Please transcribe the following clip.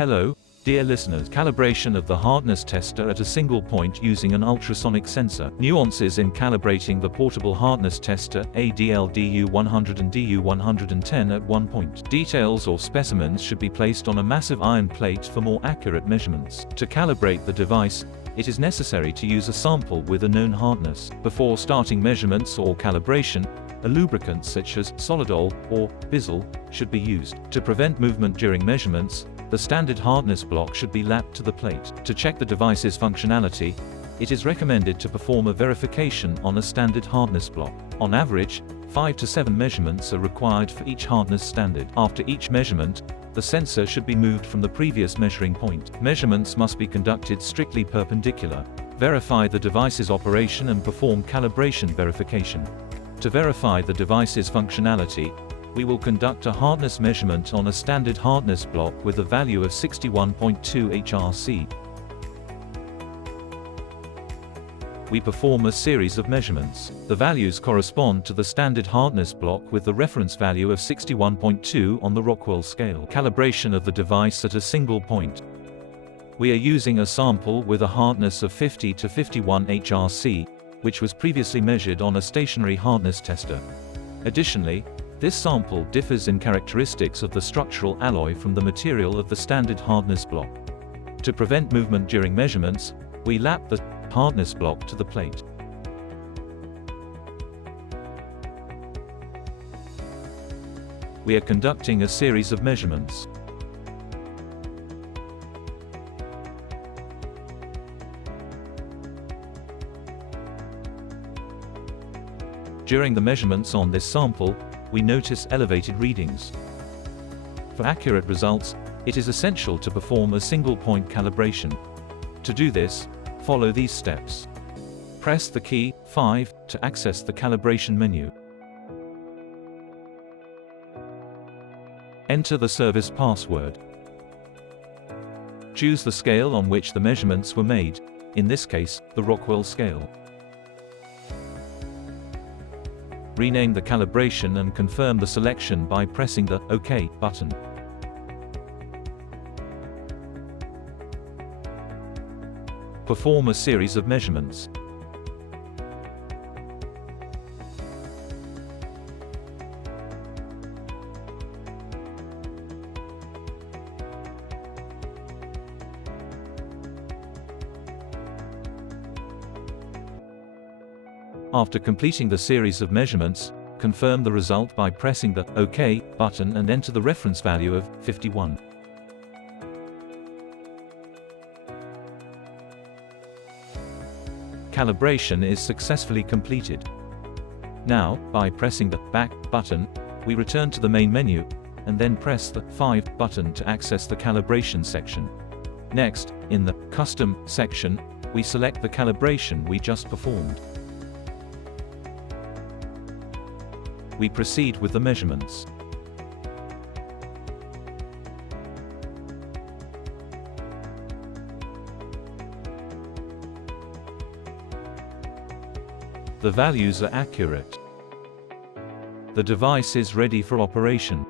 Hello, dear listeners. Calibration of the hardness tester at a single point using an ultrasonic sensor. Nuances in calibrating the portable hardness tester ADL DU100 and DU110 at one point. Details or specimens should be placed on a massive iron plate for more accurate measurements. To calibrate the device, it is necessary to use a sample with a known hardness. Before starting measurements or calibration, a lubricant such as solidol or bizzle should be used. To prevent movement during measurements, the standard hardness block should be lapped to the plate. To check the device's functionality, it is recommended to perform a verification on a standard hardness block. On average, 5 to 7 measurements are required for each hardness standard. After each measurement, the sensor should be moved from the previous measuring point. Measurements must be conducted strictly perpendicular. Verify the device's operation and perform calibration verification. To verify the device's functionality, we will conduct a hardness measurement on a standard hardness block with a value of 61.2 HRC. We perform a series of measurements. The values correspond to the standard hardness block with the reference value of 61.2 on the Rockwell scale. Calibration of the device at a single point. We are using a sample with a hardness of 50 to 51 HRC, which was previously measured on a stationary hardness tester. Additionally, this sample differs in characteristics of the structural alloy from the material of the standard hardness block. To prevent movement during measurements, we lap the hardness block to the plate. We are conducting a series of measurements. During the measurements on this sample, we notice elevated readings. For accurate results, it is essential to perform a single-point calibration. To do this, follow these steps. Press the key 5 to access the calibration menu. Enter the service password. Choose the scale on which the measurements were made, in this case, the Rockwell scale. Rename the calibration and confirm the selection by pressing the OK button. Perform a series of measurements. After completing the series of measurements, confirm the result by pressing the OK button and enter the reference value of 51. Calibration is successfully completed. Now, by pressing the Back button, we return to the main menu, and then press the 5 button to access the calibration section. Next, in the Custom section, we select the calibration we just performed. We proceed with the measurements. The values are accurate. The device is ready for operation.